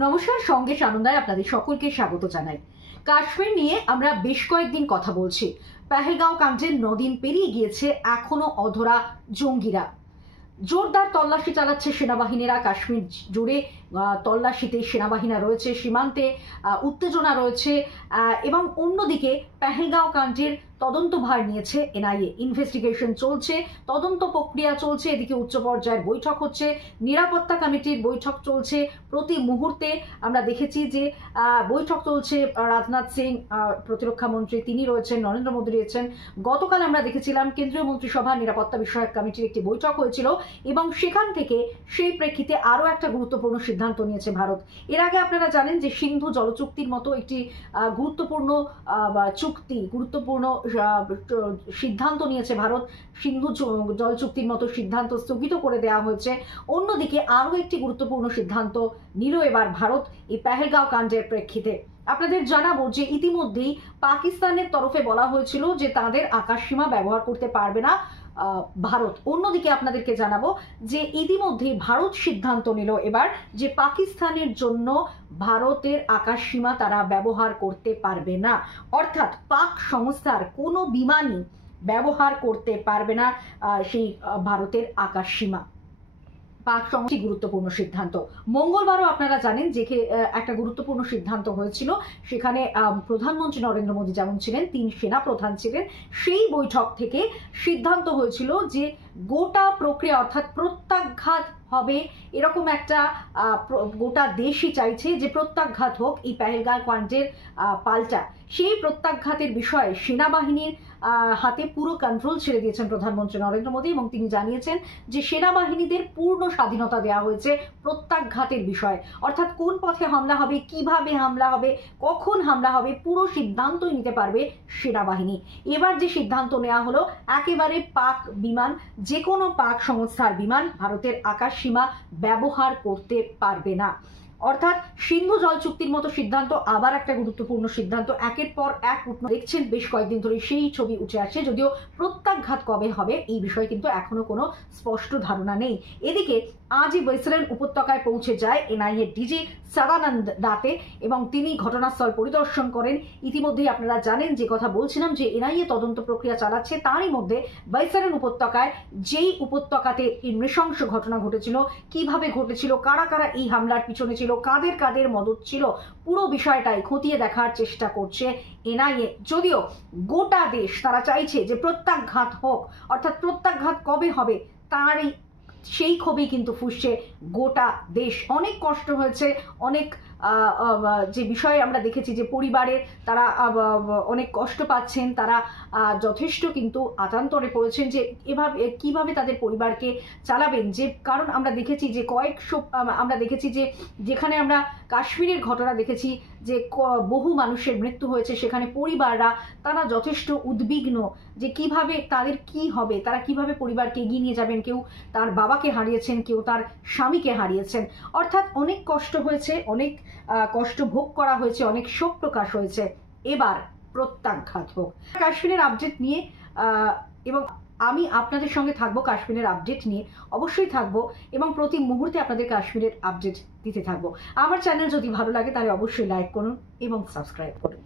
নমস্কার, সঙ্গে সানন্দায় আপনাদের সকলকে স্বাগত জানাই। কাশ্মীর নিয়ে আমরা বেশ কয়েকদিন কথা বলছি। পেহেলগাঁও কাণ্ডের 9 দিন পেরিয়ে গিয়েছে, এখনো অধরা জঙ্গিরা। জোরদার তল্লাশি চালাচ্ছে সেনাবাহিনীরা। কাশ্মীর জুড়ে তল্লাশিতে সেনাবাহিনী রয়েছে, সীমান্তে উত্তেজনা রয়েছে এবং অন্যদিকে পেহেলগাঁও কাণ্ডের তদন্তভার নিয়েছে এনআইএ। ইনভেস্টিগেশন চলছে, তদন্ত প্রক্রিয়া চলছে, এদিকে উচ্চ পর্যায়ের বৈঠক হচ্ছে, নিরাপত্তা কমিটির বৈঠক চলছে প্রতি মুহূর্তে। আমরা দেখেছি যে বৈঠক চলছে, রাজনাথ সিং প্রতিরক্ষা মন্ত্রী তিনি রয়েছেন, নরেন্দ্র মোদী রয়েছেন। গতকাল আমরা দেখেছিলাম কেন্দ্রীয় মন্ত্রিসভা নিরাপত্তা বিষয়ক কমিটির একটি বৈঠক হয়েছিল এবং সেখান থেকে সেই প্রেক্ষিতে আরও একটা গুরুত্বপূর্ণ সিদ্ধান্ত নিয়েছে ভারত। এর আগে আপনারা জানেন যে সিন্ধু জলচুক্তির মতো একটি গুরুত্বপূর্ণ সিদ্ধান্ত নিয়েছে ভারত। সিন্ধু জল চুক্তির মতো সিদ্ধান্ত স্থগিত করে দেওয়া হয়েছে। অন্যদিকে আরও একটি গুরুত্বপূর্ণ সিদ্ধান্ত নিল এবার ভারত এই পেহেলগাঁও কাণ্ডের প্রেক্ষিতে। আপনাদের জানাবো যে ইতিমধ্যেই পাকিস্তানের তরফে বলা হয়েছিল যে তাদের আকাশসীমা ব্যবহার করতে পারবে না ভারত। অন্যদিকে আপনাদেরকে জানাবো যে ইতিমধ্যেই ভারত সিদ্ধান্ত নিল এবার যে পাকিস্তানের জন্য ভারতের আকাশসীমা তারা ব্যবহার করতে পারবে না, অর্থাৎ পাক সংস্থার কোনো বিমানই ব্যবহার করতে পারবে না সেই ভারতের আকাশসীমা। পাক সংস্থা গুরুত্বপূর্ণ সিদ্ধান্ত। মঙ্গলবারও আপনারা জানেন যে একটা গুরুত্বপূর্ণ সিদ্ধান্ত হয়েছিল, সেখানে প্রধানমন্ত্রী নরেন্দ্র মোদী যেমন ছিলেন, তিনি সেনা প্রধান ছিলেন। সেই বৈঠক থেকে সিদ্ধান্ত হয়েছিল যে গোটা প্রক্রিয়া অর্থাৎ প্রত্যাঘাত হবে, এরকম একটা গোটা দেশই চাইছে যে প্রত্যাঘাত হোক এই পেহেলগাঁও কাণ্ডের পাল্টা। সেই প্রত্যাঘাতের বিষয়ে সেনাবাহিনীর হাতে পুরো কন্ট্রোল ছেড়ে দিয়েছেন প্রধানমন্ত্রী নরেন্দ্র মোদী এবং তিনি জানিয়েছেন যে সেনাবাহিনীদের পূর্ণ স্বাধীনতা দেওয়া হয়েছে প্রত্যাঘাতের বিষয়ে, অর্থাৎ কোন পথে হামলা হবে, কিভাবে হামলা হবে, কখন হামলা হবে, পুরো সিদ্ধান্তই নিতে পারবে সেনাবাহিনী। এবার যে সিদ্ধান্ত নেওয়া হলো, একেবারে পাক বিমান, যে কোনো পাক সংস্থার বিমান ভারতের আকাশসীমা ব্যবহার করতে পারবে না। অর্থাৎ সিন্ধু জল চুক্তির মতো সিদ্ধান্ত, আবার একটা গুরুত্বপূর্ণ সিদ্ধান্ত। একের পর এক দেখছেন বেশ কয়েকদিন ধরে সেই ছবি উঠে আসে, যদিও প্রত্যাঘাত কবে হবে এই বিষয়ে কিন্তু এখনো কোনো স্পষ্ট ধারণা নেই। এদিকে আজই বৈসরেন উপত্যকায় পৌঁছে যায় এনআইএ ডিজি সদানন্দ দাতে এবং তিনি ঘটনাস্থল পরিদর্শন করেন। ইতিমধ্যেই আপনারা জানেন যে কথা বলছিলাম যে এনআইএ তদন্ত প্রক্রিয়া চালাচ্ছে, তারই মধ্যে বৈসরেন উপত্যকায়, যেই উপত্যকাতে এই নৃশংস ঘটনা ঘটেছিল, কিভাবে ঘটেছিল, কারা কারা এই হামলার পিছনে ছিল, কাদের কাদের মদত ছিল, পুরো বিষয়টাই খতিয়ে দেখার চেষ্টা করছে এনআইএ। যদিও গোটা দেশ তারা চাইছে যে প্রত্যাঘাত হোক, অর্থাৎ প্রত্যাঘাত কবে হবে তারই সেই ক্ষোভেই কিন্তু ফুসছে গোটা দেশ। অনেক কষ্ট হয়েছে, অনেক যে বিষয়ে আমরা দেখেছি যে পরিবারে তারা অনেক কষ্ট পাচ্ছেন, তারা যথেষ্ট কিন্তু আতান্তরে পড়েছেন যে কিভাবে তাদের পরিবারকে চালাবেন। যে কারণ আমরা দেখেছি যে আমরা দেখেছি যে যেখানে আমরা কাশ্মীরের ঘটনা দেখেছি যে বহু মানুষের মৃত্যু হয়েছে, সেখানে পরিবাররা তারা যথেষ্ট উদ্বিগ্ন যে কিভাবে তাদের কি হবে, তারা কিভাবে পরিবারকে এগিয়ে নিয়ে যাবেন। কেউ তার বাবাকে হারিয়েছেন, কেউ তার স্বামীকে হারিয়েছেন, অর্থাৎ অনেক কষ্ট হয়েছে, অনেক কষ্ট ভোগ করা হয়েছে, অনেক শোক প্রকাশ হয়েছে। এবার প্রত্যাঘাত হোক। কাশ্মীরের আপডেট নিয়ে এবং আমি আপনাদের সঙ্গে থাকবো কাশ্মীরের আপডেট নিয়ে, অবশ্যই থাকবো এবং প্রতি মুহূর্তে আপনাদের কাশ্মীরের আপডেট দিতে থাকবো। আমার চ্যানেল যদি ভালো লাগে তাহলে অবশ্যই লাইক করুন এবং সাবস্ক্রাইব করুন।